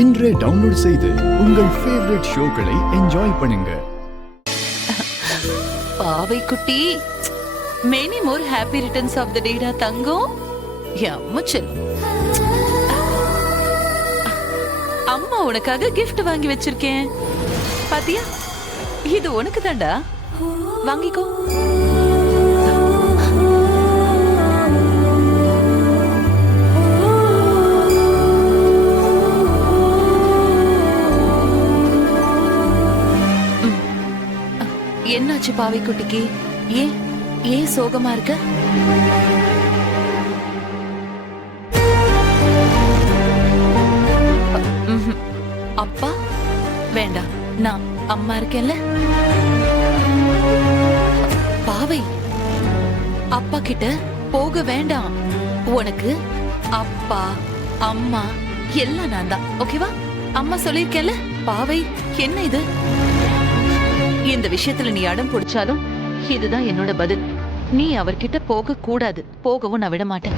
இன்றே டவுன்லோட் செய்து உங்கள் ஃபேவரட் ஷோக்களை என்ஜாய் பண்ணுங்க. பாவை குட்டி, many more happy returns of the day டா தங்கம். அம்மா செல்லம், அம்மா உனக்காக gift வாங்கி வச்சிருக்கேன். பாத்தியா, இது உனக்கு தான்டா, வாங்கிக்கோ. என்னாச்சு பாவை குட்டிக்கு? ஏன் சோகமா இருக்க? அப்பா வேண்டாம், நான் அம்மா இருக்கேன்ல. பாவை, அப்பா கிட்ட போக வேண்டாம். உனக்கு அப்பா அம்மா எல்லாம் நான் தான், ஓகேவா? அம்மா சொல்லிருக்கேன்ல. பாவை, என்ன இது? இந்த விஷயத்துல நீ அடம் பிடிச்சாலும் இதுதான் என்னோட பதில். நீ அவர்கிட்ட போக கூடாது, போகவும் நான் விட மாட்டேன்.